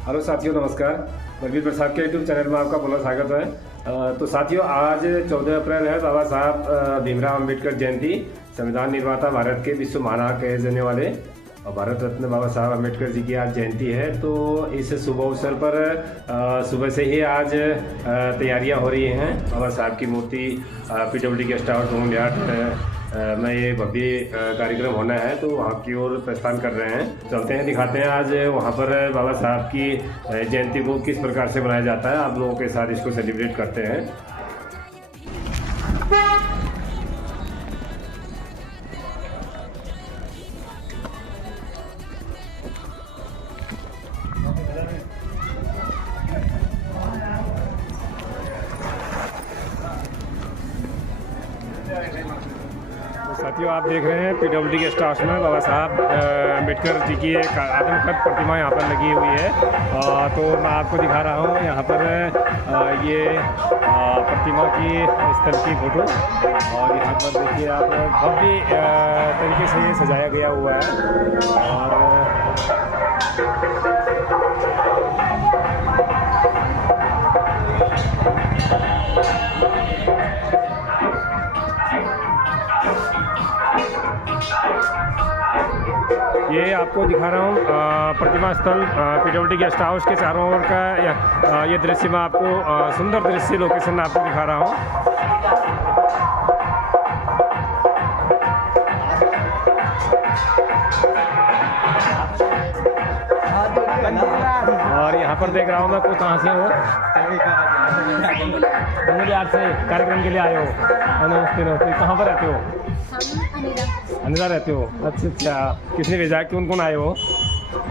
Hello साथियों, नमस्कार। बलबीर प्रसाद के यूट्यूब चैनल में आपका बहुत स्वागत है। तो साथियों, आज 14 अप्रैल है बाबा साहब भीमराव अंबेडकर जयंती। संविधान निर्माता, भारत के विश्व महानायक कहे जाने वाले और भारत रत्न बाबा साहब अम्बेडकर जी की आज जयंती है। तो इस शुभ अवसर पर सुबह से ही आज तैयारियां हो रही हैं। बाबा साहब की मूर्ति PWD गेस्ट हाउस में ये भव्य कार्यक्रम होना है, तो वहाँ की ओर प्रस्थान कर रहे हैं। चलते हैं, दिखाते हैं आज वहाँ पर बाबा साहब की जयंती को किस प्रकार से मनाया जाता है। आप लोगों के साथ इसको सेलिब्रेट करते हैं। साथियों, आप देख रहे हैं PWD गेस्ट हाउस में बाबा साहब अम्बेडकर जी की एक आदमकद प्रतिमा यहाँ पर लगी हुई है। तो मैं आपको दिखा रहा हूँ यहाँ पर ये प्रतिमा की स्थल की फ़ोटो। और यहाँ पर देखिए आप, भव्य तरीके से ये सजाया गया हुआ है। और ये आपको दिखा रहा हूँ प्रतिमा स्थल PWD गेस्ट हाउस के चारों ओर का ये दृश्य मैं आपको सुंदर दृश्य लोकेशन आपको दिखा रहा हूँ। और यहाँ पर देख रहा हूँ मैं, कहाँ से हो? आज से कार्यक्रम के लिए आए हो? नमस्ते नमस्ते। कहाँ पर रहते हो? अनिला रहते हो? अच्छा अच्छा। किसने भेजा? कौन कौन आए हो?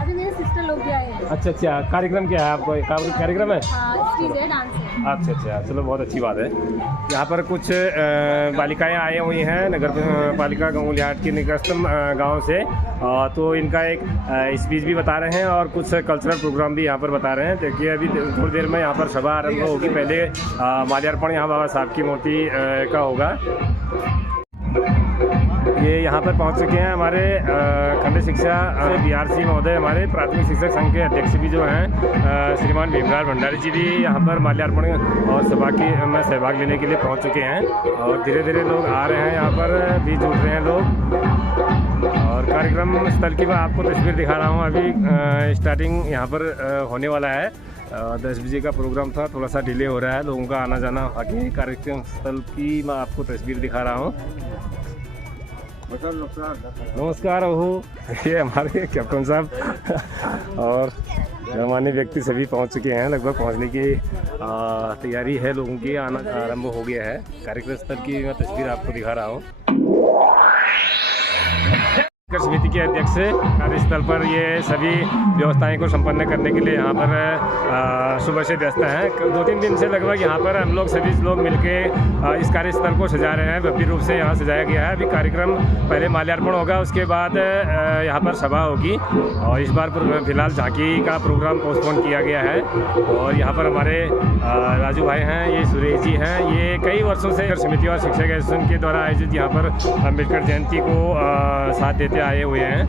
अभी मेरे सिस्टर लोग भी आए हैं। अच्छा अच्छा। कार्यक्रम क्या है आपको? कार्यक्रम है? स्टेज है, डांस है। अच्छा अच्छा, चलो बहुत अच्छी बात है। यहाँ पर कुछ बालिकाएं आई हुई हैं नगर पालिका गंगोलियाहाट के निकटतम गांव से। तो इनका एक स्पीच भी बता रहे हैं और कुछ कल्चरल प्रोग्राम भी यहाँ पर बता रहे हैं। देखिए, अभी थोड़ी देर में यहाँ पर सभा आरंभ होगी। पहले माल्यार्पण यहाँ बाबा साहब की मूर्ति का होगा। ये यहाँ पर पहुँच चुके हैं हमारे खंड शिक्षा BRC महोदय, हमारे प्राथमिक शिक्षक संघ के अध्यक्ष भी जो हैं श्रीमान भीमराव भंडारी जी भी यहाँ पर माल्यार्पण और सभा की में सहभाग लेने के लिए पहुँच चुके हैं। और धीरे धीरे लोग आ रहे हैं, यहाँ पर भी जुड़ रहे हैं लोग। और कार्यक्रम स्थल की मैं आपको तस्वीर दिखा रहा हूँ। अभी स्टार्टिंग यहाँ पर होने वाला है। 10 बजे का प्रोग्राम था, थोड़ा सा डिले हो रहा है, लोगों का आना जाना। आगे कार्यक्रम स्थल की मैं आपको तस्वीर दिखा रहा हूँ। नमस्कार हो, ये हमारे कैप्टन साहब और गणमान्य व्यक्ति सभी पहुंच चुके हैं। लगभग पहुंचने की तैयारी है, लोगों की आना आरंभ हो गया है। कार्यक्रम स्थल की मैं तस्वीर आपको दिखा रहा हूँ। समिति के अध्यक्ष कार्यस्थल पर ये सभी व्यवस्थाएं को संपन्न करने के लिए यहाँ पर सुबह से व्यस्त हैं। 2-3 दिन से लगभग यहाँ पर हम लोग सभी लोग मिलके इस कार्यस्थल को सजा रहे हैं। भव्य रूप से यहाँ सजाया गया है। अभी कार्यक्रम पहले माल्यार्पण होगा, उसके बाद यहाँ पर सभा होगी। और इस बार फिलहाल झांकी का प्रोग्राम पोस्टपोन किया गया है। और यहाँ पर हमारे राजू भाई हैं, ये सुरेश जी हैं। ये कई वर्षों से समिति और शिक्षक एसोसिएशन के द्वारा आयोजित यहाँ पर अम्बेडकर जयंती को साथ देते आए हुए हैं।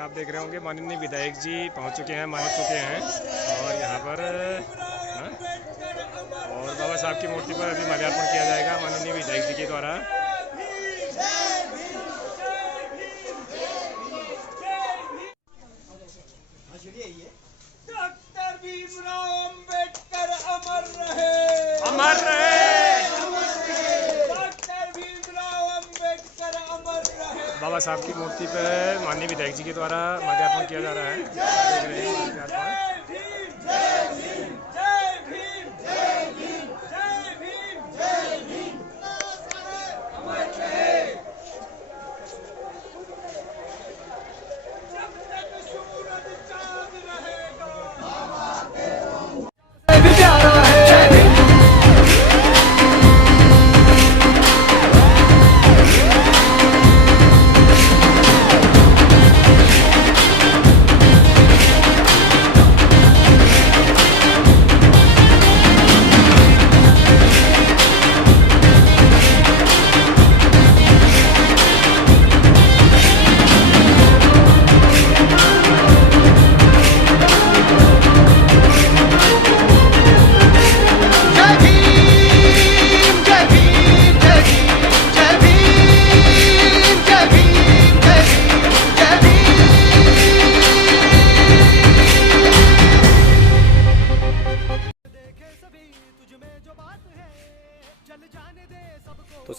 आप देख रहे होंगे माननीय विधायक जी पहुंच चुके हैं, मान चुके हैं। और यहाँ पर और बाबा साहब की मूर्ति पर अभी माल्यार्पण किया जाएगा माननीय विधायक जी के द्वारा। डॉक्टर भीमराव अंबेडकर अमर रहे, अमर रहे। बाबा साहब की मूर्ति पर माननीय विधायक जी के द्वारा माल्यार्पण किया जा रहा है। देख रहे हैं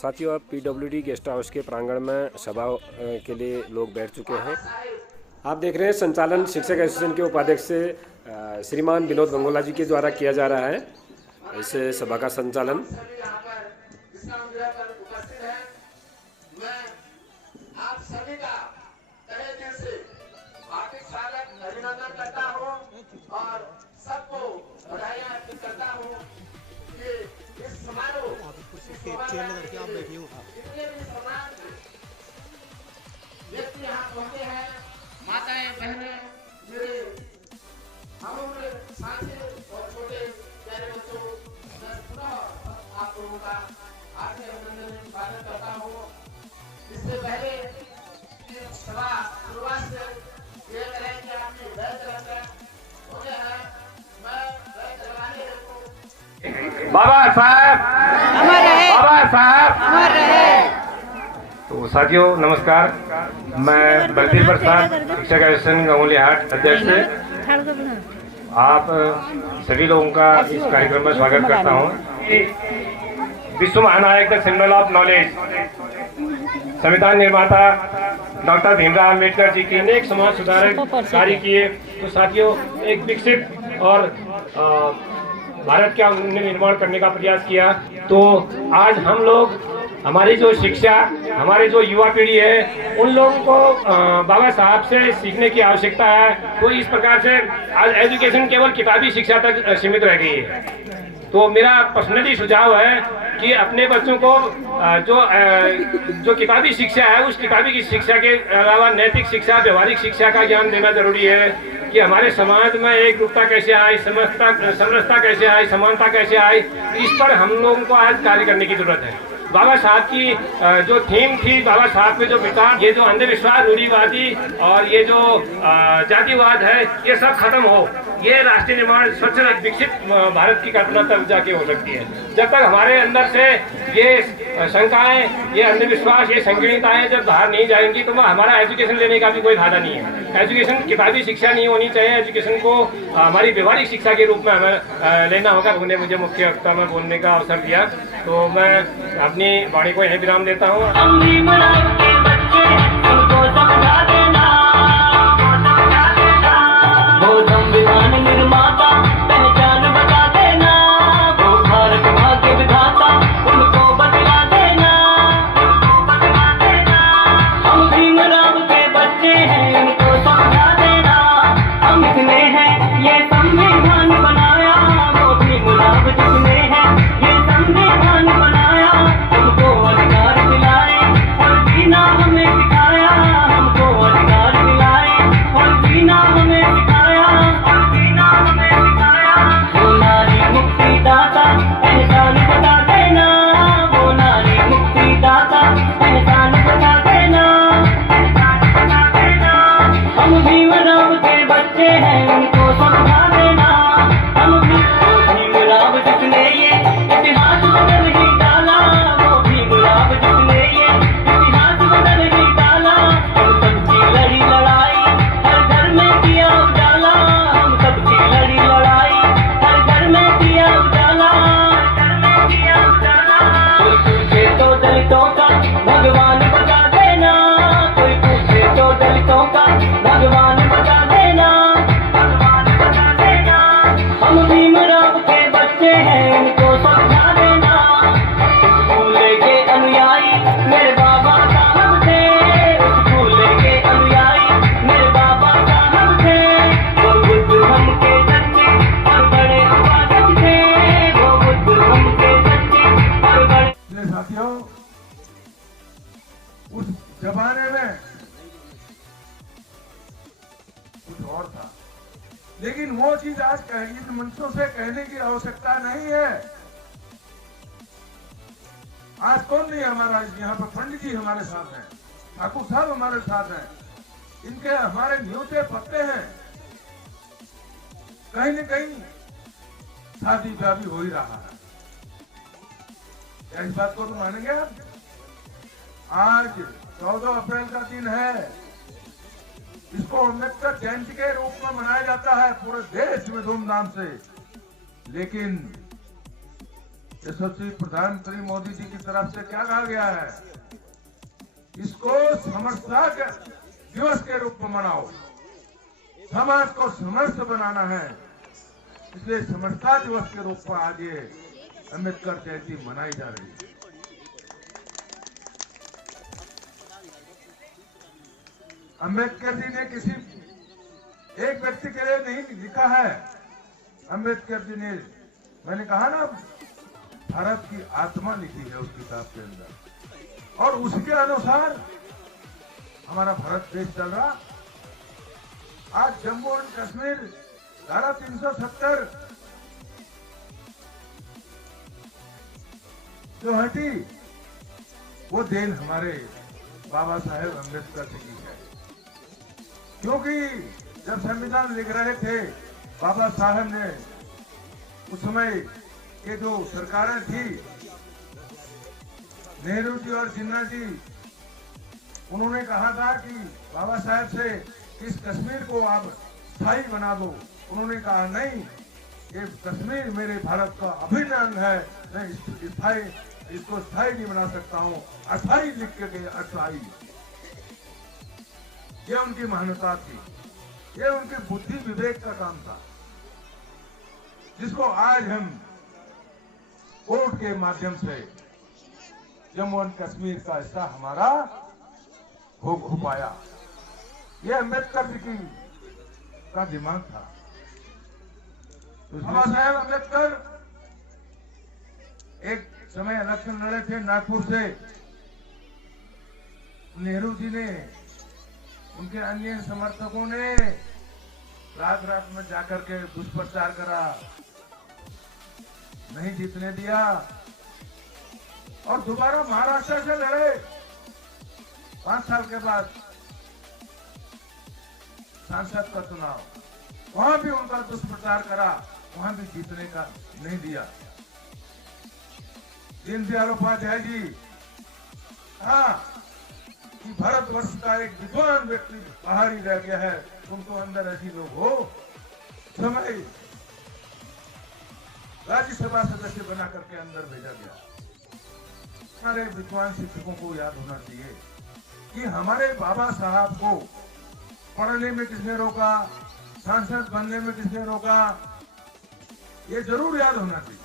साथियों, अब PWD गेस्ट हाउस के प्रांगण में सभा के लिए लोग बैठ चुके हैं। आप देख रहे हैं संचालन शिक्षक एसोसिएशन के उपाध्यक्ष से श्रीमान विनोद गंगोला जी के द्वारा किया जा रहा है इस सभा का संचालन। आप सभी का तहे दिल से हार्दिक स्वागत अभिनंदन करता हूँ और सबको बधाइयाँ अर्पित करता हूँ कि इस समारोह जितने भी समाज व्यक्ति यहाँ पहुँचे हैं, माताएं बहनें, मेरे हमउम्र साथी और छोटे प्यारे बच्चों, मैं पुनः आप लोगों का हार्दिक अभिनंदन स्वागत करता हूँ। इससे पहले सभा शुरुआत से ये करें कि आपकी बैठ रखकर हो गया है, मैं बैठ लगाने को बाबा साहब अमर रहे, बाबा साहब अमर रहे। तो साथियों नमस्कार, मैं बलबीर प्रसाद शिक्षक एसोसिएशन गंगोली हाट अध्यक्ष से आप सभी लोगों का इस कार्यक्रम में स्वागत करता हूँ। विश्व महानायक द सिंबल ऑफ नॉलेज संविधान निर्माता डॉक्टर भीमराव अंबेडकर जी के अनेक समाज सुधारक कार्य किए। तो साथियों, एक विकसित और भारत का निर्माण करने का प्रयास किया। तो आज हम लोग, हमारी जो शिक्षा, हमारे जो युवा पीढ़ी है, उन लोगों को बाबा साहब से सीखने की आवश्यकता है। तो इस प्रकार से आज एजुकेशन केवल किताबी शिक्षा तक सीमित रह गई है। तो मेरा पर्सनली सुझाव है कि अपने बच्चों को जो किताबी शिक्षा है, उस किताबी की शिक्षा के अलावा नैतिक शिक्षा, व्यवहारिक शिक्षा का ज्ञान देना जरूरी है कि हमारे समाज में एक रूपता कैसे आए, समरसता कैसे आए, समानता कैसे आए। इस पर हम लोगों को आज कार्य करने की जरूरत है। बाबा साहब की जो थीम थी, बाबा साहब के जो विचार, ये जो अंधविश्वास, रूढ़िवादी और ये जो जातिवाद है, ये सब खत्म हो। ये राष्ट्रीय निर्माण, स्वच्छ विकसित भारत की कल्पना तब जाके हो सकती है। जब तक हमारे अंदर से ये शंकाएं, ये अंधविश्वास, ये संकीर्णताएं जब बाहर नहीं जाएंगी तो हमारा एजुकेशन लेने का भी कोई फायदा नहीं है। एजुकेशन किताबी शिक्षा नहीं होनी चाहिए, एजुकेशन को हमारी व्यवहारिक शिक्षा के रूप में हमें लेना होगा। उन्हें मुझे मुख्य वक्ता में बोलने का अवसर दिया, तो मैं अपनी वाणी को यहीं विराम देता हूँ। उस जमाने में कुछ और था, लेकिन वो चीज आज इन मंचों से कहने की आवश्यकता नहीं है। आज कौन नहीं हमारा, यहाँ पर पंडित जी हमारे साथ हैं, ठाकुर साहब हमारे साथ हैं, इनके हमारे न्योते पत्ते हैं। कहीं न कहीं शादी ब्याह भी हो ही रहा है। क्या इस बात को तो मानेंगे आप? आज 14 अप्रैल का दिन है, इसको अम्बेडकर जयंती के रूप में मनाया जाता है पूरे देश में धूमधाम से। लेकिन यशस्वी प्रधानमंत्री मोदी जी की तरफ से क्या कहा गया है, इसको समरसता दिवस के रूप में मनाओ। समाज को समरस बनाना है, इसलिए समरसता दिवस के रूप में आज ये अम्बेडकर जयंती मनाई जा रही है। अम्बेडकर जी ने किसी एक व्यक्ति के लिए नहीं लिखा है। अम्बेडकर जी ने, मैंने कहा ना, भारत की आत्मा लिखी है उस किताब के अंदर, और उसके अनुसार हमारा भारत देश चल रहा। आज जम्मू और कश्मीर धारा 370 जो हटी, वो देन हमारे बाबा साहेब अम्बेडकर जी की है। क्योंकि जब संविधान लिख रहे थे बाबा साहेब ने, उस समय ये जो सरकारें थी, नेहरू जी और जिन्ना जी, उन्होंने कहा था कि बाबा साहेब से इस कश्मीर को आप स्थायी बना दो। उन्होंने कहा नहीं, ये कश्मीर मेरे भारत का अभिन्न अंग है, मैं इसको स्थायी नहीं बना सकता हूँ। अस्थायी लिख के गए, अस्थायी। ये उनकी मान्यता थी, ये उनकी बुद्धि विवेक का काम था, जिसको आज हम कोर्ट के माध्यम से जम्मू और कश्मीर का हिस्सा हमारा हो पाया। ये अम्बेडकर जी का दिमाग था। बाबा साहेब अम्बेडकर एक समय इलेक्शन लड़े थे नागपुर से। नेहरू जी ने, उनके अन्य समर्थकों ने रात रात में जाकर के दुष्प्रचार करा, नहीं जीतने दिया, और दोबारा महाराष्ट्र से लड़े 5 साल के बाद सांसद का चुनाव। वहां भी उनका दुष्प्रचार करा, वहां भी जीतने का नहीं दिया। दीनदयाल उपाध्याय जी, हाँ, कि भारतवर्ष का एक विद्वान व्यक्ति बाहर ही रह गया है, तुम तो अंदर ऐसी लोग हो। समय राज्यसभा सदस्य बना करके अंदर भेजा गया। हमारे विद्वान शिक्षकों को याद होना चाहिए कि हमारे बाबा साहब को पढ़ने में किसने रोका, सांसद बनने में किसने रोका, ये जरूर याद होना चाहिए।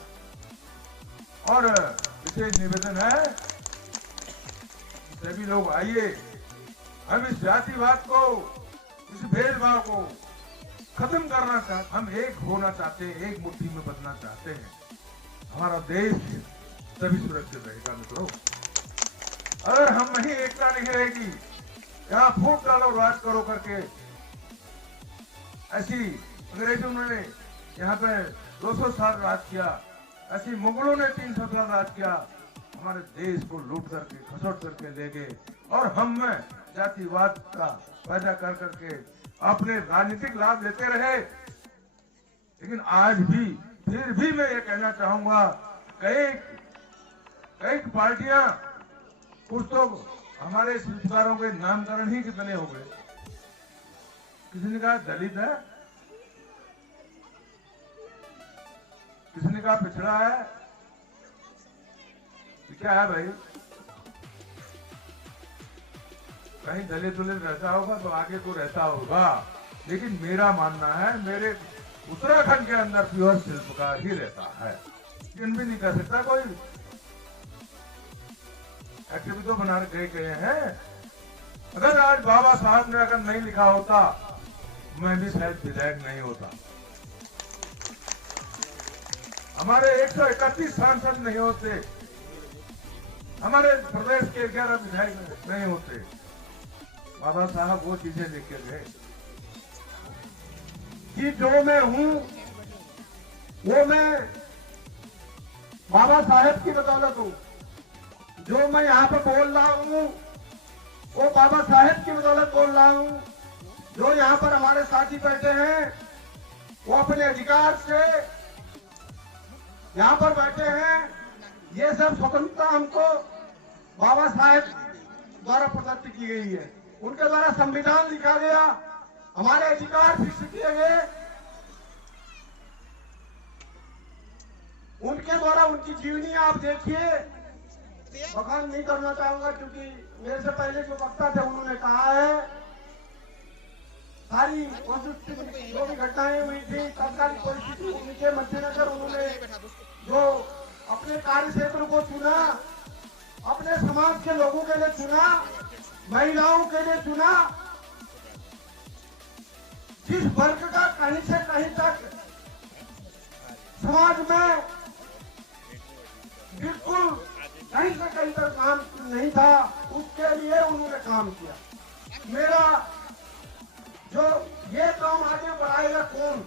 और विशेष निवेदन है, सभी लोग आइए, हम इस जातिवाद को, इस भेदभाव को खत्म करना चाहते, हम एक होना चाहते हैं, एक मुट्ठी में बदलना चाहते हैं। हमारा देश तभी सुरक्षित रहेगा मित्रों। अगर हम नहीं, एकता नहीं रहेगी, यहाँ फूट डालो राज करो करके, ऐसी अंग्रेजों ने यहाँ पे 200 साल राज किया, ऐसी मुगलों ने 300 साल राज किया, हमारे देश को लूट करके, खसोट करके ले गए, और हम में जातिवाद का पैदा कर करके अपने राजनीतिक लाभ लेते रहे। लेकिन आज भी, फिर भी मैं ये कहना चाहूंगा, कई पार्टियां, कुछ तो हमारे शिल्पकारों के नामकरण ही कितने हो गए। किसी ने कहा दलित है, किसी ने कहा पिछड़ा है, क्या है भाई? कहीं दलित दुलित रहता होगा तो आगे तो रहता होगा, लेकिन मेरा मानना है, मेरे उत्तराखंड के अंदर प्योर शिल्पकार ही रहता है। भी नहीं कर सकता कोई, एक्टिविटी तो बना गए हैं। अगर आज बाबा साहब ने अगर नहीं लिखा होता, मैं भी शायद विधायक नहीं होता, हमारे 131 सांसद नहीं होते, हमारे प्रदेश के 11 विधायक नहीं होते। बाबा साहब वो चीजें लिख के गए कि जो मैं हूं वो मैं बाबा साहेब की बदौलत हूं, जो मैं यहाँ पे बोल रहा हूं वो बाबा साहेब की बदौलत बोल रहा हूं। जो यहाँ पर हमारे साथी बैठे हैं वो अपने अधिकार से यहाँ पर बैठे हैं। ये सब स्वतंत्रता हमको बाबा साहेब द्वारा प्रदत्त की गई है, उनके द्वारा संविधान लिखा गया, हमारे अधिकार फिक्स किए गए। उनके द्वारा उनकी जीवनी आप देखिए। बखान नहीं करना चाहूंगा क्योंकि मेरे से पहले जो वक्ता थे उन्होंने कहा है सारी जो भी घटनाएं हुई थी तत्कालीन परिस्थिति उनके मद्देनजर उन्होंने जो अपने कार्य क्षेत्र को चुना, अपने समाज के लोगों के लिए चुना, महिलाओं के लिए चुना। जिस वर्ग का कहीं से कहीं तक समाज में बिल्कुल कहीं से कहीं तक काम नहीं था, उसके लिए उन्होंने काम किया। मेरा जो ये काम आगे बढ़ाएगा कौन?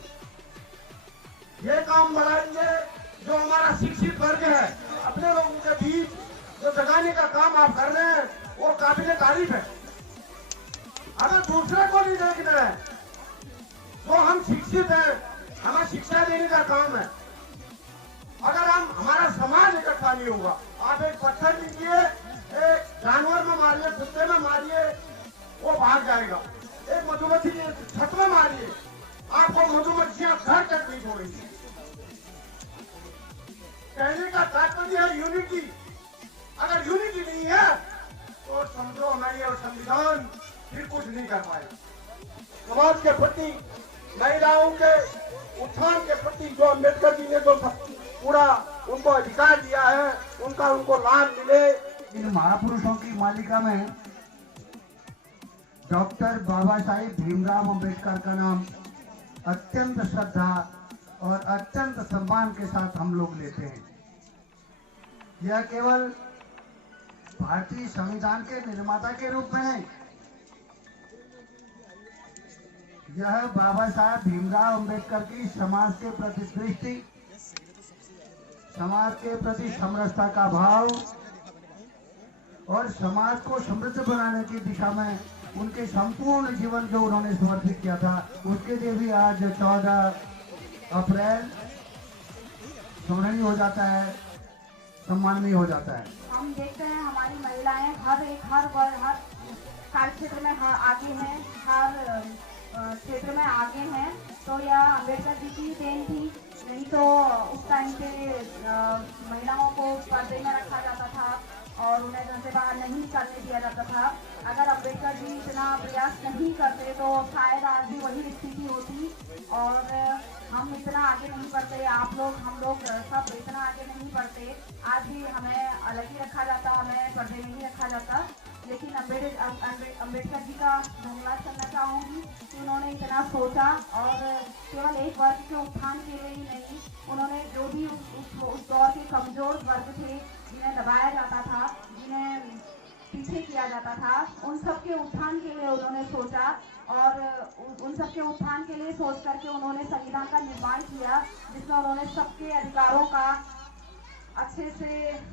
ये काम बढ़ाएंगे जो हमारा शिक्षित वर्ग है। अपने लोगों के बीच जो जगाने का काम आप कर रहे हैं वो काबिले तारीफ है। अगर दूसरे को नहीं देखना है तो हम शिक्षित हैं, हमें शिक्षा देने का काम है। अगर हम हमारा समाज इकट्ठा नहीं होगा, आप एक पत्थर लीजिए, एक जानवर में मारिए, कुत्ते में मारिए, वो भाग जाएगा। एक मधुमक्खी छत में मारिए, आपको मधुमक्खियां घर तक नहीं छोड़ेंगी। कहने का तात्पर्य है यूनिटी। अगर यूनिटी नहीं है तो समझो हमारी और संविधान फिर कुछ नहीं कर पाएगा। समाज के प्रति, महिलाओं के उत्थान के प्रति जो अम्बेडकर जी ने जो पूरा उनको अधिकार दिया है, उनका उनको लाभ मिले। इन महापुरुषों की मालिका में डॉक्टर बाबा साहेब भीमराव अंबेडकर का नाम अत्यंत श्रद्धा और अत्यंत सम्मान के साथ हम लोग लेते हैं। यह केवल भारतीय संविधान के निर्माता के रूप में नहीं, यह बाबा साहेब भीमराव अंबेडकर की समाज के प्रति दृष्टि, समाज के प्रति समरसता का भाव और समाज को समृद्ध बनाने की दिशा में उनके संपूर्ण जीवन जो उन्होंने समर्पित किया था, उसके लिए भी आज 14 अप्रैल स्मरणीय हो जाता है, सम्माननीय हो जाता है। हम देखते हैं हमारी महिलाएं हर कार्य क्षेत्र में आगे हैं, हर क्षेत्र में आगे हैं। तो यह अम्बेडकर जी की देन थी। नहीं तो उस टाइम पे महिलाओं को पर्दे में रखा जाता था और उन्हें घर से बाहर नहीं निकलने दिया जाता था। अगर अम्बेडकर जी इतना प्रयास नहीं करते तो शायद आज भी वही स्थिति होती और हम इतना आगे नहीं बढ़ते। आप लोग, हम लोग सब इतना आगे नहीं बढ़ते। आज भी हमें अलग ही रखा जाता, हमें पर्दे में ही रखा जाता। लेकिन अम्बेडकर जी का धन्यवाद करना चाहूँगी कि उन्होंने इतना सोचा और केवल एक वर्ग के उत्थान के लिए ही नहीं, उन्होंने जो भी उस दौर के कमजोर वर्ग थे, जिन्हें दबाया जाता था, जिन्हें पीछे किया जाता था, उन सब के उत्थान के लिए उन्होंने सोचा और उन सब के उत्थान के लिए सोच करके उन्होंने संविधान का निर्माण किया, जिसमें उन्होंने सबके अधिकारों का अच्छे से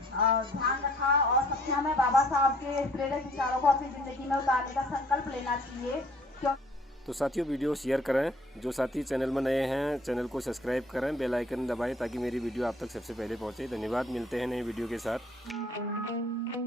ध्यान रखा और सबसे हमें बाबा साहब के प्रेरक विचारों को अपनी जिंदगी में उतारने का संकल्प लेना चाहिए। तो साथियों वीडियो शेयर करें, जो साथी चैनल में नए हैं चैनल को सब्सक्राइब करें, बेल आइकन दबाएं ताकि मेरी वीडियो आप तक सबसे पहले पहुंचे। धन्यवाद, मिलते हैं नए वीडियो के साथ।